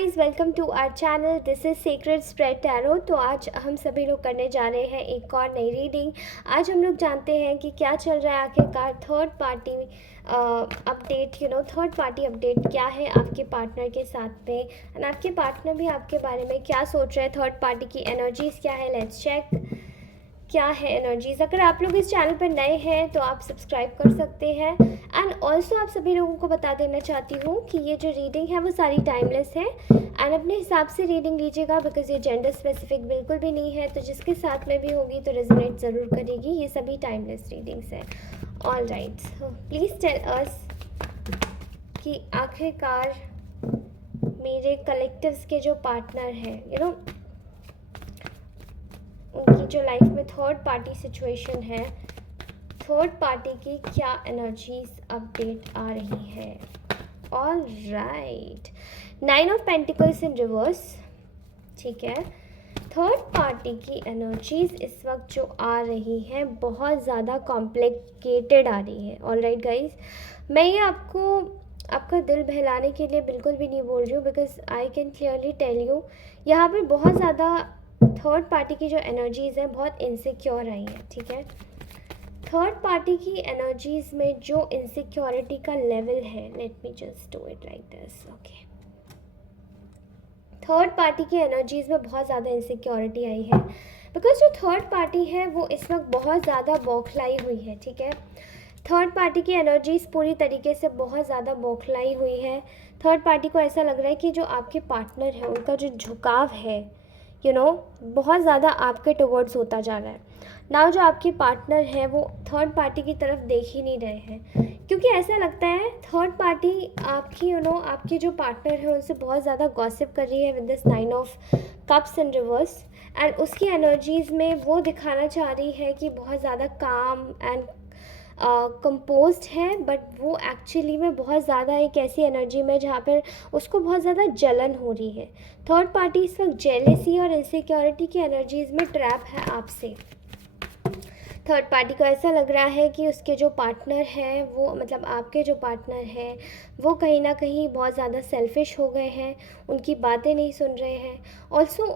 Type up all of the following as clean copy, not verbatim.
Guys, welcome to our channel. This is secret spread tarot. तो आज हम सभी लोग करने जा रहे हैं एक और नई रीडिंग। आज हम लोग जानते हैं कि क्या चल रहा है आखिरकार third party update. Third party update क्या है आपके पार्टनर के साथ में, एंड आपके पार्टनर भी आपके बारे में क्या सोच रहे हैं। थर्ड पार्टी की एनर्जीज़ क्या है, लेट्स चेक क्या है एनर्जीज़। अगर आप लोग इस चैनल पर नए हैं तो आप सब्सक्राइब कर सकते हैं। एंड ऑल्सो आप सभी लोगों को बता देना चाहती हूँ कि ये जो रीडिंग है वो सारी टाइमलेस है, एंड अपने हिसाब से रीडिंग लीजिएगा, बिकॉज ये जेंडर स्पेसिफिक बिल्कुल भी नहीं है। तो जिसके साथ में भी होगी तो रेजोनेट ज़रूर करेगी। ये सभी टाइमलेस रीडिंग्स हैं। All right, please tell us कि आखिरकार मेरे कलेक्टिव्स के जो पार्टनर हैं, उनकी जो लाइफ में थर्ड पार्टी सिचुएशन है, थर्ड पार्टी की क्या एनर्जीज अपडेट आ रही है। All right, 9 of pentacles in reverse. ठीक है, थर्ड पार्टी की एनर्जीज इस वक्त जो आ रही हैं बहुत ज़्यादा कॉम्प्लिकेटेड आ रही है। ऑल राइट गाइज, मैं ये आपका दिल बहलाने के लिए बिल्कुल भी नहीं बोल रही हूँ, because I can clearly tell you यहाँ पर बहुत ज़्यादा थर्ड पार्टी की जो एनर्जीज़ हैं बहुत इनसिक्योर आई हैं। ठीक है, थर्ड पार्टी की एनर्जीज़ में जो इनसिक्योरिटी का लेवल है, let me just do it like this. Okay, third party की एनर्जीज़ में बहुत ज़्यादा इनसिक्योरिटी आई है, बिकॉज जो थर्ड पार्टी है वो इस वक्त बहुत ज़्यादा बौखलाई हुई है। ठीक है, थर्ड पार्टी की एनर्जीज़ पूरी तरीके से बहुत ज़्यादा बौखलाई हुई है। थर्ड पार्टी को ऐसा लग रहा है कि जो आपके पार्टनर है उनका जो झुकाव है बहुत ज़्यादा आपके टुवर्ड्स होता जा रहा है ना। जो आपके पार्टनर है वो थर्ड पार्टी की तरफ देख ही नहीं रहे हैं, क्योंकि ऐसा लगता है थर्ड पार्टी आपकी आपके जो पार्टनर है उनसे बहुत ज़्यादा गॉसिप कर रही है with this 9 of cups in reverse. And उसकी एनर्जीज़ में वो दिखाना चाह रही है कि बहुत ज़्यादा काम एंड कंपोज्ड है, बट वो एक्चुअली में बहुत ज़्यादा एक ऐसी एनर्जी में जहाँ पर उसको बहुत ज़्यादा जलन हो रही है। थर्ड पार्टी इस वक्त जेलेसी और इनसिक्योरिटी की एनर्जीज़ में ट्रैप है आपसे। थर्ड पार्टी को ऐसा लग रहा है कि उसके जो पार्टनर हैं वो आपके जो पार्टनर हैं वो कहीं ना कहीं बहुत ज़्यादा सेल्फिश हो गए हैं, उनकी बातें नहीं सुन रहे हैं। ऑल्सो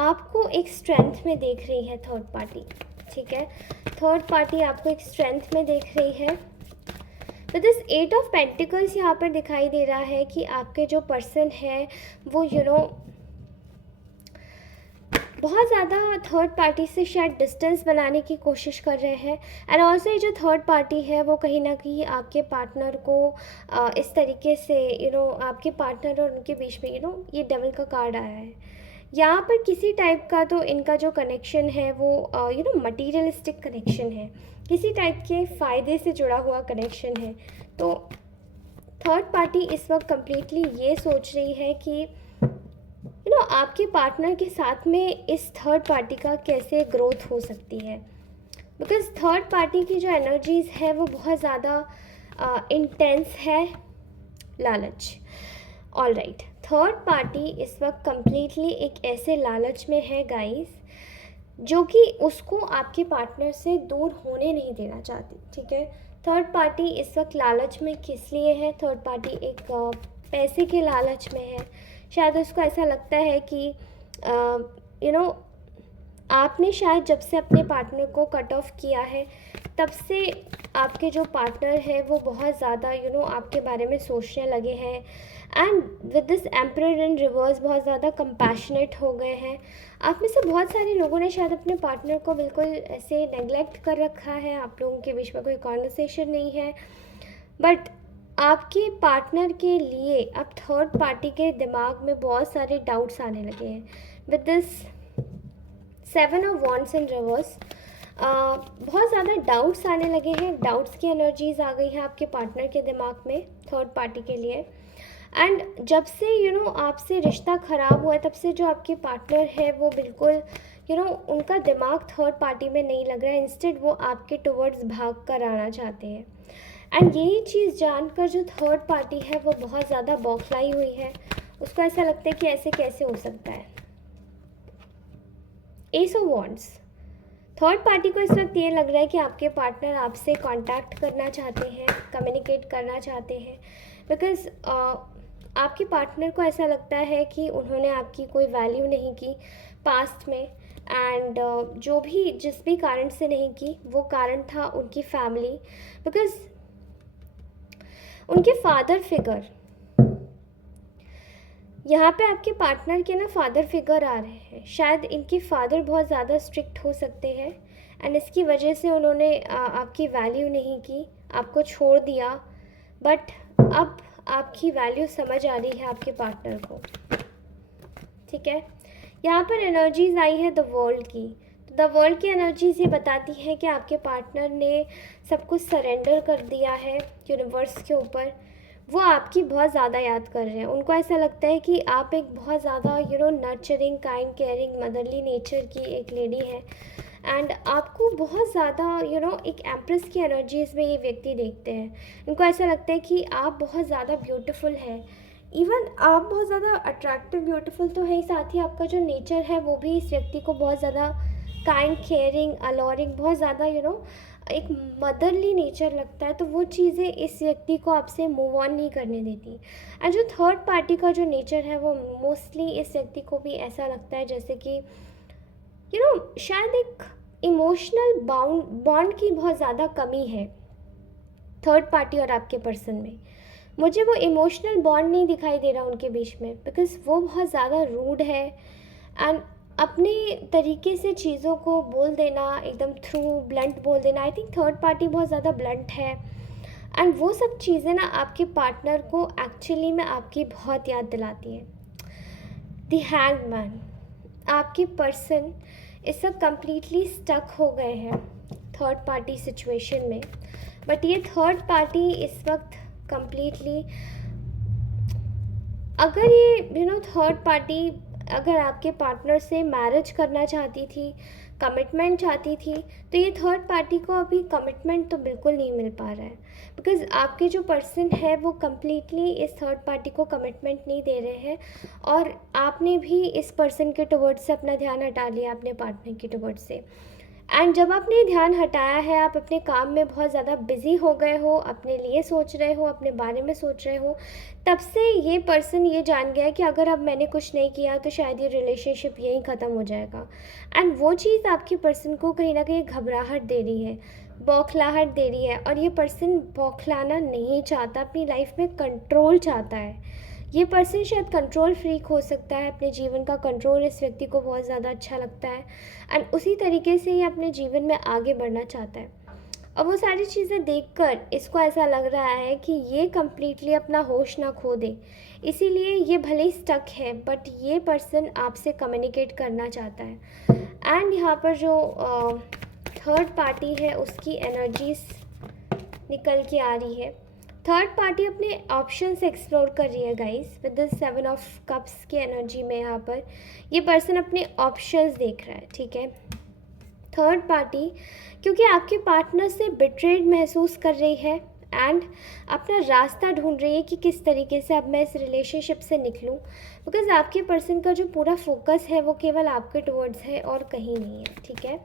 आपको एक स्ट्रेंथ में देख रही है थर्ड पार्टी। ठीक है, थर्ड पार्टी आपको एक स्ट्रेंथ में देख रही है। तो दिस 8 ऑफ पेंटिकल्स यहाँ पर दिखाई दे रहा है कि आपके जो पर्सन है वो बहुत ज़्यादा थर्ड पार्टी से शायद डिस्टेंस बनाने की कोशिश कर रहे हैं। एंड ऑल्सो ये जो थर्ड पार्टी है वो कहीं ना कहीं आपके पार्टनर को इस तरीके से आपके पार्टनर और उनके बीच में ये डेविल का कार्ड आया है यहाँ पर। किसी टाइप का तो इनका जो कनेक्शन है वो मटीरियलिस्टिक कनेक्शन है, किसी टाइप के फ़ायदे से जुड़ा हुआ कनेक्शन है। तो थर्ड पार्टी इस वक्त कम्प्लीटली ये सोच रही है कि आपके पार्टनर के साथ में इस थर्ड पार्टी का कैसे ग्रोथ हो सकती है, बिकॉज थर्ड पार्टी की जो एनर्जीज़ है वो बहुत ज़्यादा इंटेंस है, लालच। ऑल राइट, थर्ड पार्टी इस वक्त कम्प्लीटली एक ऐसे लालच में है गाइस, जो कि उसको आपके पार्टनर से दूर होने नहीं देना चाहती। ठीक है, थर्ड पार्टी इस वक्त लालच में किस लिए है? थर्ड पार्टी एक पैसे के लालच में है। शायद उसको ऐसा लगता है कि आपने शायद जब से अपने पार्टनर को कट ऑफ किया है तब से आपके जो पार्टनर है वो बहुत ज़्यादा आपके बारे में सोचने लगे हैं, and with this emperor in reverse बहुत ज़्यादा कंपैशनेट हो गए हैं। आप में से बहुत सारे लोगों ने शायद अपने पार्टनर को बिल्कुल ऐसे नेग्लेक्ट कर रखा है, आप लोगों के बीच में कोई कॉन्वर्सेशन नहीं है। बट आपके पार्टनर के लिए अब थर्ड पार्टी के दिमाग में बहुत सारे डाउट्स आने लगे हैं with this 7 of wands in reverse. बहुत ज़्यादा डाउट्स आने लगे हैं, डाउट्स की एनर्जीज आ गई हैं आपके पार्टनर के दिमाग में थर्ड पार्टी के लिए। एंड जब से आपसे रिश्ता ख़राब हुआ है तब से जो आपके पार्टनर है वो बिल्कुल उनका दिमाग थर्ड पार्टी में नहीं लग रहा है, इंस्टेड वो आपके टुवर्ड्स भाग कर आना चाहते हैं। एंड यही चीज़ जानकर जो थर्ड पार्टी है वो बहुत ज़्यादा बौखलाई हुई है, उसको ऐसा लगता है कि ऐसे कैसे हो सकता है। S of wands, third party को इस वक्त ये लग रहा है कि आपके पार्टनर आपसे कांटेक्ट करना चाहते हैं, कम्युनिकेट करना चाहते हैं, बिकॉज आपके पार्टनर को ऐसा लगता है कि उन्होंने आपकी कोई वैल्यू नहीं की पास्ट में, एंड जो भी जिस भी कारण से नहीं की वो कारण था उनकी फैमिली, बिकॉज उनके फादर फिगर, यहाँ पे आपके पार्टनर के ना फादर फिगर आ रहे हैं। शायद इनके फादर बहुत ज़्यादा स्ट्रिक्ट हो सकते हैं एंड इसकी वजह से उन्होंने आपकी वैल्यू नहीं की, आपको छोड़ दिया। बट अब आपकी वैल्यू समझ आ रही है आपके पार्टनर को, ठीक है। यहाँ पर एनर्जीज आई है द वर्ल्ड की। तो द वर्ल्ड की एनर्जीज ये बताती है कि आपके पार्टनर ने सब कुछ सरेंडर कर दिया है यूनिवर्स के ऊपर। वो आपकी बहुत ज़्यादा याद कर रहे हैं। उनको ऐसा लगता है कि आप एक बहुत ज़्यादा nurturing, kind, caring, motherly nature की एक लेडी है एंड आपको बहुत ज़्यादा एक एम्प्रेस की एनर्जीज में ये व्यक्ति देखते हैं। इनको ऐसा लगता है कि आप बहुत ज़्यादा ब्यूटीफुल हैं। इवन आप बहुत ज़्यादा अट्रैक्टिव, ब्यूटीफुल तो है ही, साथ ही आपका जो नेचर है वो भी इस व्यक्ति को बहुत ज़्यादा काइंड, केयरिंग, अलोरिंग, बहुत ज़्यादा एक मदरली नेचर लगता है। तो वो चीज़ें इस व्यक्ति को आपसे मूव ऑन नहीं करने देती। एंड जो थर्ड पार्टी का जो नेचर है वो मोस्टली इस व्यक्ति को भी ऐसा लगता है जैसे कि शायद एक इमोशनल बॉन्ड की बहुत ज़्यादा कमी है थर्ड पार्टी और आपके पर्सन में। मुझे वो इमोशनल बॉन्ड नहीं दिखाई दे रहा उनके बीच में, बिकॉज़ वो बहुत ज़्यादा रूड है एंड अपने तरीके से चीज़ों को बोल देना, एकदम थ्रू ब्लंट बोल देना। आई थिंक थर्ड पार्टी बहुत ज़्यादा ब्लंट है एंड वो सब चीज़ें ना आपके पार्टनर को एक्चुअली में आपकी बहुत याद दिलाती है। द हैंग्ड मैन, आपके पर्सन इस वक्त कम्प्लीटली स्टक हो गए हैं थर्ड पार्टी सिचुएशन में। बट ये थर्ड पार्टी इस वक्त कम्प्लीटली, अगर ये थर्ड पार्टी अगर आपके पार्टनर से मैरिज करना चाहती थी, कमिटमेंट चाहती थी, तो ये थर्ड पार्टी को अभी कमिटमेंट तो बिल्कुल नहीं मिल पा रहा है, बिकॉज़ आपके जो पर्सन है वो कम्प्लीटली इस थर्ड पार्टी को कमिटमेंट नहीं दे रहे हैं और आपने भी इस पर्सन के टुवर्ड्स से अपना ध्यान हटा लिया अपने पार्टनर के टुवर्ड्स से। एंड जब आपने ध्यान हटाया है, आप अपने काम में बहुत ज़्यादा बिज़ी हो गए हो, अपने लिए सोच रहे हो, अपने बारे में सोच रहे हो, तब से ये पर्सन ये जान गया कि अगर अब मैंने कुछ नहीं किया तो शायद ये रिलेशनशिप यहीं ख़त्म हो जाएगा। एंड वो चीज़ आपके पर्सन को कहीं ना कहीं घबराहट दे रही है, बौखलाहट दे रही है, और ये पर्सन बौखलाना नहीं चाहता, अपनी लाइफ में कंट्रोल चाहता है। ये पर्सन शायद कंट्रोल फ्रीक हो सकता है, अपने जीवन का कंट्रोल इस व्यक्ति को बहुत ज़्यादा अच्छा लगता है एंड उसी तरीके से ये अपने जीवन में आगे बढ़ना चाहता है। अब वो सारी चीज़ें देखकर इसको ऐसा लग रहा है कि ये कम्प्लीटली अपना होश ना खो दे, इसीलिए ये भले ही स्टक है बट ये पर्सन आपसे कम्युनिकेट करना चाहता है। एंड यहाँ पर जो थर्ड पार्टी है उसकी एनर्जीज निकल के आ रही है। थर्ड पार्टी अपने ऑप्शंस एक्सप्लोर कर रही है guys, with the 7 of cups की एनर्जी में। यहाँ पर ये पर्सन अपने ऑप्शंस देख रहा है, ठीक है। थर्ड पार्टी क्योंकि आपके पार्टनर से बिट्रेड महसूस कर रही है एंड अपना रास्ता ढूंढ रही है कि किस तरीके से अब मैं इस रिलेशनशिप से निकलूं, बिकॉज आपके पर्सन का जो पूरा फोकस है वो केवल आपके टुवर्ड्स है और कहीं नहीं है, ठीक है।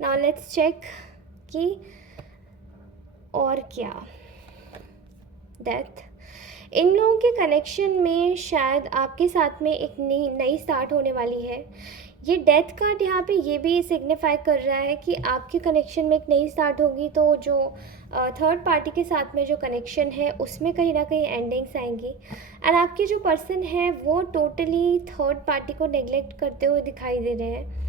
नाउ लेट्स चेक कि और क्या। डेथ, इन लोगों के कनेक्शन में शायद आपके साथ में एक नई स्टार्ट होने वाली है। ये डेथ कार्ड यहाँ पे ये भी सिग्निफाई कर रहा है कि आपके कनेक्शन में एक नई स्टार्ट होगी, तो जो थर्ड पार्टी के साथ में जो कनेक्शन है उसमें कहीं ना कहीं एंडिंग्स आएंगी एंड आपके जो पर्सन है वो टोटली थर्ड पार्टी को नेग्लेक्ट करते हुए दिखाई दे रहे हैं।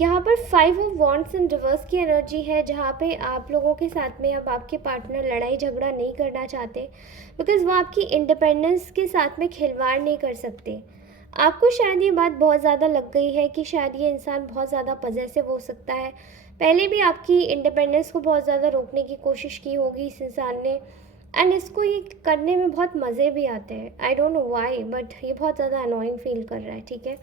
यहाँ पर 5 ऑफ वॉन्ड्स इन रिवर्स की एनर्जी है, जहाँ पे आप लोगों के साथ में अब आपके पार्टनर लड़ाई झगड़ा नहीं करना चाहते, बिकॉज़ वो आपकी इंडिपेंडेंस के साथ में खिलवाड़ नहीं कर सकते। आपको शायद ये बात बहुत ज़्यादा लग गई है कि शायद ये इंसान बहुत ज़्यादा पजेसिव हो सकता है। पहले भी आपकी इंडिपेंडेंस को बहुत ज़्यादा रोकने की कोशिश की होगी इस इंसान ने, एंड इसको ये करने में बहुत मज़े भी आते हैं। I don't know why, but ये बहुत ज़्यादा अनोइंग फील कर रहा है, ठीक है।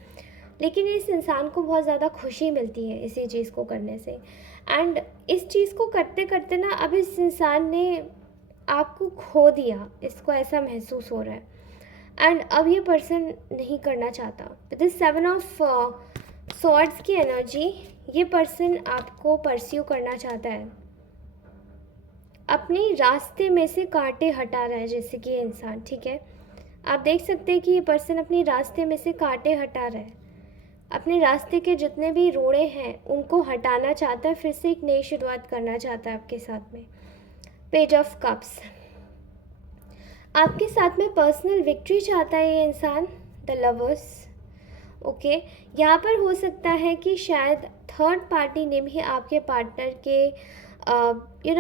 लेकिन इस इंसान को बहुत ज़्यादा खुशी मिलती है इसी चीज़ को करने से, एंड इस चीज़ को करते करते ना अब इस इंसान ने आपको खो दिया, इसको ऐसा महसूस हो रहा है एंड अब ये पर्सन नहीं करना चाहता। विद दिस 7 ऑफ स्वॉर्ड्स की एनर्जी, ये पर्सन आपको परस्यू करना चाहता है, अपने रास्ते में से कांटे हटा रहा है जैसे कि ये इंसान, ठीक है। आप देख सकते हैं कि ये पर्सन अपने रास्ते में से कांटे हटा रहा है, अपने रास्ते के जितने भी रोड़े हैं उनको हटाना चाहता है, फिर से एक नई शुरुआत करना चाहता है आपके साथ में। पेज ऑफ कप्स, आपके साथ में पर्सनल विक्ट्री चाहता है ये इंसान। द लवर्स, ओके, यहाँ पर हो सकता है कि शायद थर्ड पार्टी ने भी आपके पार्टनर के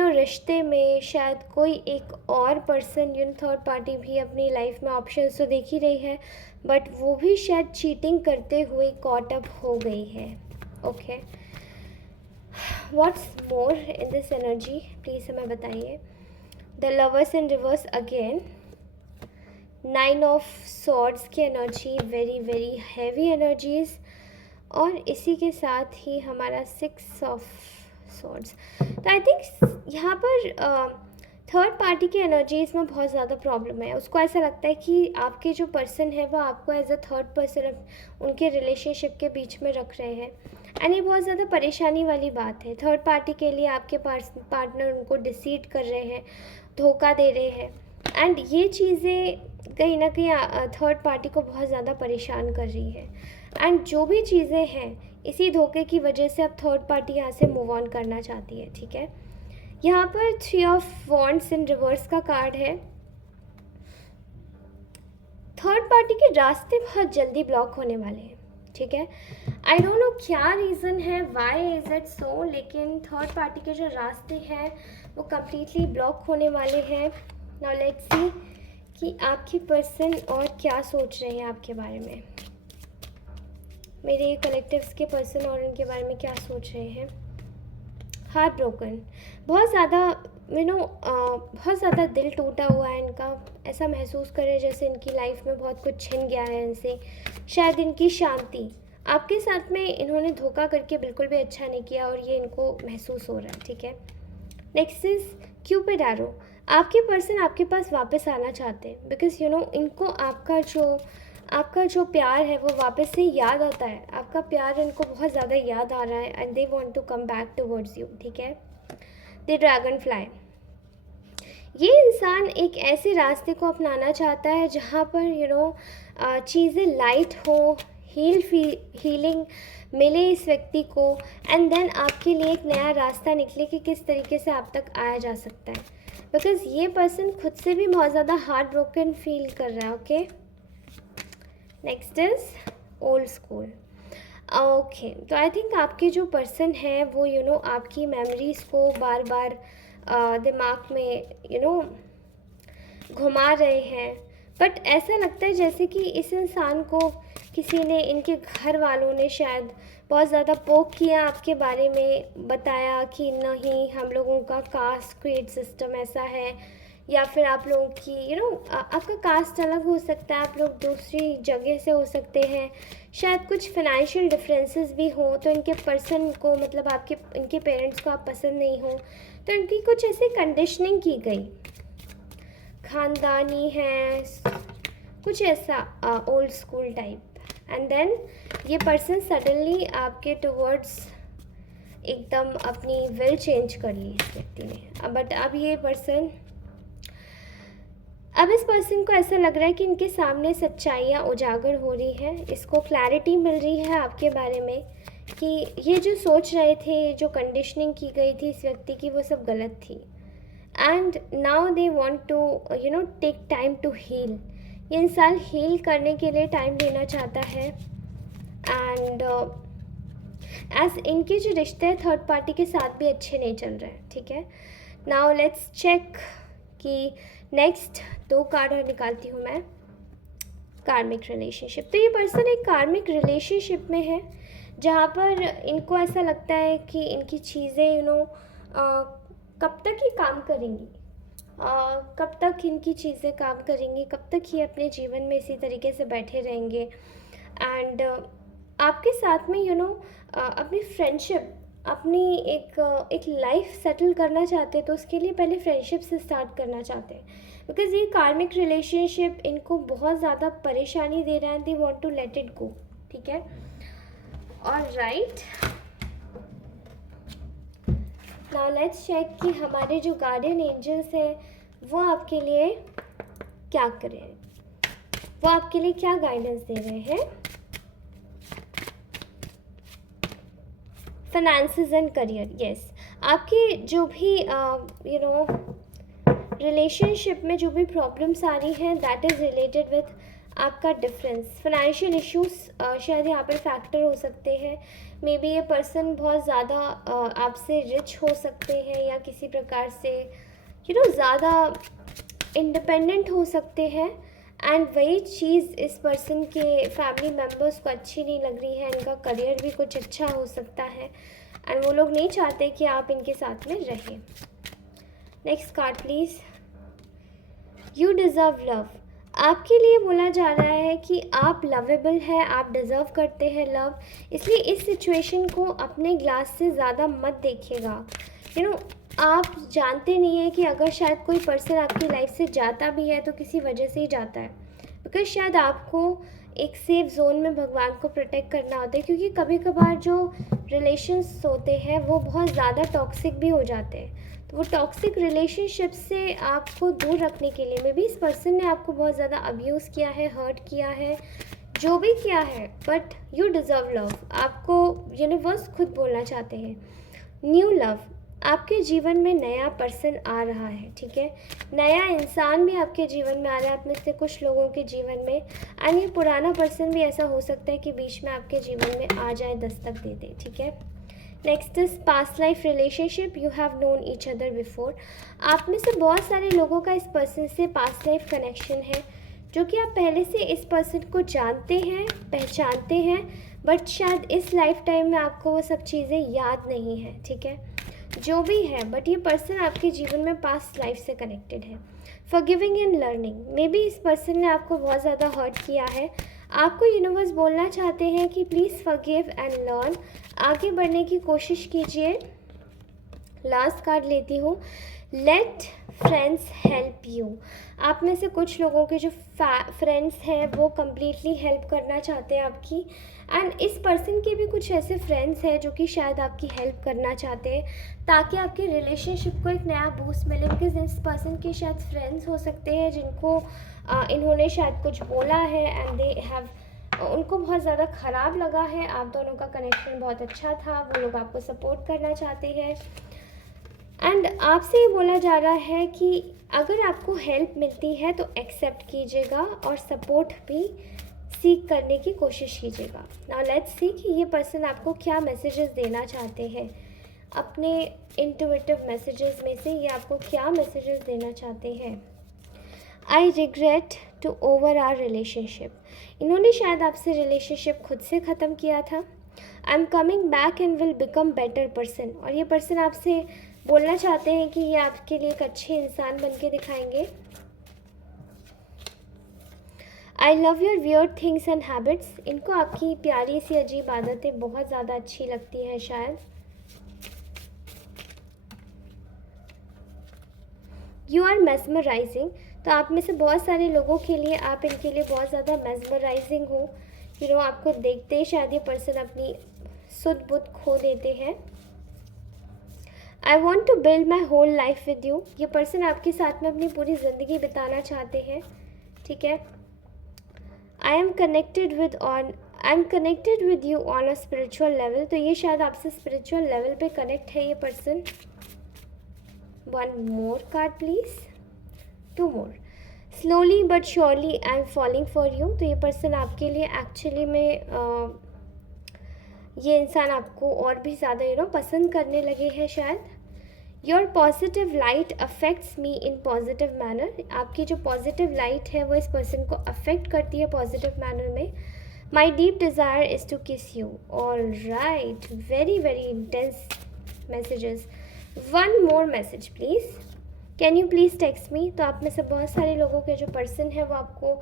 रिश्ते में शायद कोई एक और पर्सन थर्ड पार्टी भी अपनी लाइफ में ऑप्शंस तो देख ही रही है, बट वो भी शायद चीटिंग करते हुए कॉट अप हो गई है। Okay, what's more in this energy, please हमें बताइए। The lovers in reverse again, 9 of swords की energy, very very heavy energies, और इसी के साथ ही हमारा 6 ऑफ सॉर्ड्स। तो आई थिंक यहाँ पर थर्ड पार्टी की एनर्जीज़ में बहुत ज़्यादा प्रॉब्लम है। उसको ऐसा लगता है कि आपके जो पर्सन है वो आपको एज अ थर्ड पर्सन उनके रिलेशनशिप के बीच में रख रहे हैं, एंड ये बहुत ज़्यादा परेशानी वाली बात है। थर्ड पार्टी के लिए आपके पार्टनर उनको डिसीट कर रहे हैं, धोखा दे रहे हैं, एंड ये चीज़ें कहीं ना कहीं थर्ड पार्टी को बहुत ज़्यादा परेशान कर रही है। एंड जो भी चीज़ें हैं इसी धोखे की वजह से अब थर्ड पार्टी यहाँ से मूव ऑन करना चाहती है। ठीक है, यहाँ पर 3 ऑफ वॉन्ड्स इन रिवर्स का कार्ड है। थर्ड पार्टी के रास्ते बहुत जल्दी ब्लॉक होने वाले हैं। ठीक है, आई डोंट नो क्या रीज़न है, व्हाई इज़ इट सो, लेकिन थर्ड पार्टी के जो रास्ते हैं वो कम्प्लीटली ब्लॉक होने वाले हैं। नाउ लेट्स सी कि आपकी पर्सन और क्या सोच रहे हैं आपके बारे में। मेरे कलेक्टिव्स के पर्सन और उनके बारे में क्या सोच रहे हैं। हार्ट ब्रोकन, बहुत ज़्यादा बहुत ज़्यादा दिल टूटा हुआ है इनका, ऐसा महसूस कर रहे हैं जैसे इनकी लाइफ में बहुत कुछ छिन गया है इनसे। शायद इनकी शांति, आपके साथ में इन्होंने धोखा करके बिल्कुल भी अच्छा नहीं किया और ये इनको महसूस हो रहा है। ठीक है, नेक्स्ट इज़ क्यूपिड एरो, आपके पर्सन आपके पास वापस आना चाहते हैं, बिकॉज इनको आपका जो प्यार है वो वापस से याद आता है। आपका प्यार इनको बहुत ज़्यादा याद आ रहा है, and they want to come back towards you. ठीक है, द ड्रैगन फ्लाई, ये इंसान एक ऐसे रास्ते को अपनाना चाहता है जहाँ पर चीज़ें लाइट हो, हीलिंग मिले इस व्यक्ति को, एंड देन आपके लिए एक नया रास्ता निकले कि किस तरीके से आप तक आया जा सकता है, बिकॉज ये पर्सन खुद से भी बहुत ज़्यादा हार्ट ब्रोकन फील कर रहा है। Okay, next is old school. Okay, तो आई थिंक आपके जो पर्सन है वो आपकी मेमोरीज़ को बार बार दिमाग में घुमा रहे हैं, बट ऐसा लगता है जैसे कि इस इंसान को किसी ने, इनके घर वालों ने शायद बहुत ज़्यादा पोक किया आपके बारे में, बताया कि नहीं हम लोगों का कास्ट क्रीड सिस्टम ऐसा है, या फिर आप लोगों की आपका कास्ट अलग हो सकता है, आप लोग दूसरी जगह से हो सकते हैं, शायद कुछ फाइनेंशियल डिफरेंसेस भी हों, तो इनके पर्सन को मतलब इनके पेरेंट्स को आप पसंद नहीं हो, तो इनकी कुछ ऐसी कंडीशनिंग की गई, खानदानी है, कुछ ऐसा old school type, and then ये पर्सन सडनली आपके टुवर्ड्स एकदम अपनी विल चेंज कर ली इस व्यक्ति ने। बट अब इस पर्सन को ऐसा लग रहा है कि इनके सामने सच्चाइयाँ उजागर हो रही हैं, इसको क्लैरिटी मिल रही है आपके बारे में कि ये जो सोच रहे थे, जो कंडीशनिंग की गई थी इस व्यक्ति की, वो सब गलत थी, and now they want to take time to heal. ये इंसान हील करने के लिए टाइम लेना चाहता है, एंड एज इनके जो रिश्ते हैं थर्ड पार्टी के साथ भी अच्छे नहीं चल रहे हैं। ठीक है, नाउ लेट्स चेक कि नेक्स्ट 2 कार्ड और निकालती हूँ मैं। कार्मिक रिलेशनशिप, तो ये पर्सन एक कार्मिक रिलेशनशिप में है जहाँ पर इनको ऐसा लगता है कि इनकी चीज़ें कब तक ये काम करेंगी, कब तक इनकी चीज़ें काम करेंगी, कब तक ये अपने जीवन में इसी तरीके से बैठे रहेंगे, एंड आपके साथ में अपनी फ्रेंडशिप, अपनी एक लाइफ सेटल करना चाहते हैं, तो उसके लिए पहले फ्रेंडशिप से स्टार्ट करना चाहते हैं, बिकॉज ये कार्मिक रिलेशनशिप इनको बहुत ज़्यादा परेशानी दे रहा है, they want to let it go. ठीक है, ऑलराइट, नाउ लेट्स चेक कि हमारे जो गार्डियन एंजल्स हैं वो आपके लिए क्या करें। वो आपके लिए क्या गाइडेंस दे रहे हैं। फाइनेंसेस एंड करियर, यस, आपके जो भी रिलेशनशिप में जो भी प्रॉब्लम्स आ रही हैं दैट इज़ रिलेटेड विथ आपका डिफरेंस। फाइनेंशियल इश्यूज शायद यहाँ पर फैक्टर हो सकते हैं। मे बी ये पर्सन बहुत ज़्यादा आपसे रिच हो सकते हैं या किसी प्रकार से ज़्यादा इंडिपेंडेंट हो सकते हैं, एंड वही चीज़ इस पर्सन के फैमिली मेम्बर्स को अच्छी नहीं लग रही है। इनका करियर भी कुछ अच्छा हो सकता है एंड वो लोग नहीं चाहते कि आप इनके साथ में रहें। Next card please. You deserve love, आपके लिए बोला जा रहा है कि आप लवेबल हैं, आप डिज़र्व करते हैं लव, इसलिए इस सिचुएशन को अपने ग्लास से ज़्यादा मत देखिएगा। आप जानते नहीं हैं कि अगर शायद कोई पर्सन आपकी लाइफ से जाता भी है तो किसी वजह से ही जाता है, बिकॉज शायद आपको एक सेफ जोन में भगवान को प्रोटेक्ट करना होता है, क्योंकि कभी कभार जो रिलेशंस होते हैं वो बहुत ज़्यादा टॉक्सिक भी हो जाते हैं। तो वो टॉक्सिक रिलेशनशिप से आपको दूर रखने के लिए मे बी इस पर्सन ने आपको बहुत ज़्यादा अब्यूज़ किया है, हर्ट किया है, जो भी किया है, बट यू डिज़र्व लव। आपको यूनिवर्स खुद बोलना चाहते हैं न्यू लव। आपके जीवन में नया पर्सन आ रहा है, ठीक है, नया इंसान भी आपके जीवन में आ रहा है, आप में से कुछ लोगों के जीवन में, एंड ये पुराना पर्सन भी ऐसा हो सकता है कि बीच में आपके जीवन में आ जाए, दस्तक दे दे, ठीक है। Next is past life relationship, you have known each other before. आप में से बहुत सारे लोगों का इस पर्सन से पास्ट लाइफ कनेक्शन है, जो कि आप पहले से इस पर्सन को जानते हैं, पहचानते हैं, बट शायद इस लाइफ टाइम में आपको वो सब चीज़ें याद नहीं है, ठीक है, जो भी है, बट ये पर्सन आपके जीवन में पास्ट लाइफ से कनेक्टेड है। Forgiving and learning, may be इस पर्सन ने आपको बहुत ज़्यादा हर्ट किया है, आपको यूनिवर्स बोलना चाहते हैं कि प्लीज़ फॉरगिव एंड लर्न, आगे बढ़ने की कोशिश कीजिए। लास्ट कार्ड लेती हूँ, लेट फ्रेंड्स हेल्प यू। आप में से कुछ लोगों के जो फ्रेंड्स हैं वो कम्प्लीटली हेल्प करना चाहते हैं आपकी, एंड इस पर्सन के भी कुछ ऐसे फ्रेंड्स हैं जो कि शायद आपकी हेल्प करना चाहते हैं ताकि आपके रिलेशनशिप को एक नया बूस्ट मिले, बिकॉज इस पर्सन के शायद फ्रेंड्स हो सकते हैं जिनको इन्होंने शायद कुछ बोला है एंड दे हैव, उनको बहुत ज़्यादा ख़राब लगा है। आप दोनों का कनेक्शन बहुत अच्छा था, वो लोग आपको सपोर्ट करना चाहते हैं, एंड आपसे ये बोला जा रहा है कि अगर आपको हेल्प मिलती है तो एक्सेप्ट कीजिएगा और सपोर्ट भी सीख करने की कोशिश कीजिएगा। नाउ लेट्स सी कि ये पर्सन आपको क्या मैसेजेस देना चाहते हैं, अपने इंट्यूटिव मैसेजेस में से ये आपको क्या मैसेजेस देना चाहते हैं। I regret to over our relationship, इन्होंने शायद आपसे रिलेशनशिप खुद से ख़त्म किया था। I am coming back and will become better person, और ये पर्सन आपसे बोलना चाहते हैं कि ये आपके लिए एक अच्छे इंसान बन के दिखाएंगे। I love your weird things and habits, इनको आपकी प्यारी सी अजीब आदतें बहुत ज़्यादा अच्छी लगती हैं शायद। यू आर मेस्मराइजिंग, तो आप में से बहुत सारे लोगों के लिए आप इनके लिए बहुत ज़्यादा मेस्मराइजिंग हो, आपको देखते ही शायद ये पर्सन अपनी सुध बुध खो देते हैं। I want to build my whole life with you, ये पर्सन आपके साथ में अपनी पूरी ज़िंदगी बिताना चाहते हैं, ठीक है। I am connected with you on a spiritual level, तो ये शायद आपसे स्पिरिचुअल लेवल पे कनेक्ट है ये person. One more card please, 2 more. Slowly but surely I am falling for you, तो ये पर्सन आपके लिए एक्चुअली में ये इंसान आपको और भी ज़्यादा पसंद करने लगे हैं शायद। Your positive light affects me in positive manner, आपकी जो पॉजिटिव लाइट है वो इस पर्सन को अफेक्ट करती है पॉजिटिव मैनर में। माई डीप डिज़ायर इज़ टू किस you, all right, very very intense messages. One more message please, can you please text me, तो आप में से बहुत सारे लोगों के जो पर्सन है वो आपको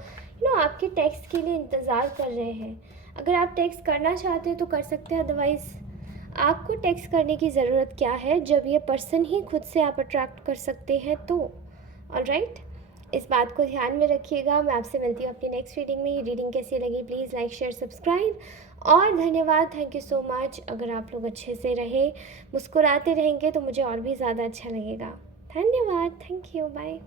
आपके टेक्स्ट के लिए इंतज़ार कर रहे हैं। अगर आप टेक्स्ट करना चाहते हो तो कर सकते हैं, अदरवाइज़ आपको टेक्स्ट करने की ज़रूरत क्या है जब ये पर्सन ही खुद से आप अट्रैक्ट कर सकते हैं तो। ऑलराइट, इस बात को ध्यान में रखिएगा। मैं आपसे मिलती हूँ अपनी नेक्स्ट रीडिंग में। ये रीडिंग कैसी लगी प्लीज़ लाइक शेयर सब्सक्राइब, और धन्यवाद, थैंक यू सो मच। अगर आप लोग अच्छे से रहे, मुस्कुराते रहेंगे तो मुझे और भी ज़्यादा अच्छा लगेगा। धन्यवाद, थैंक यू, बाय।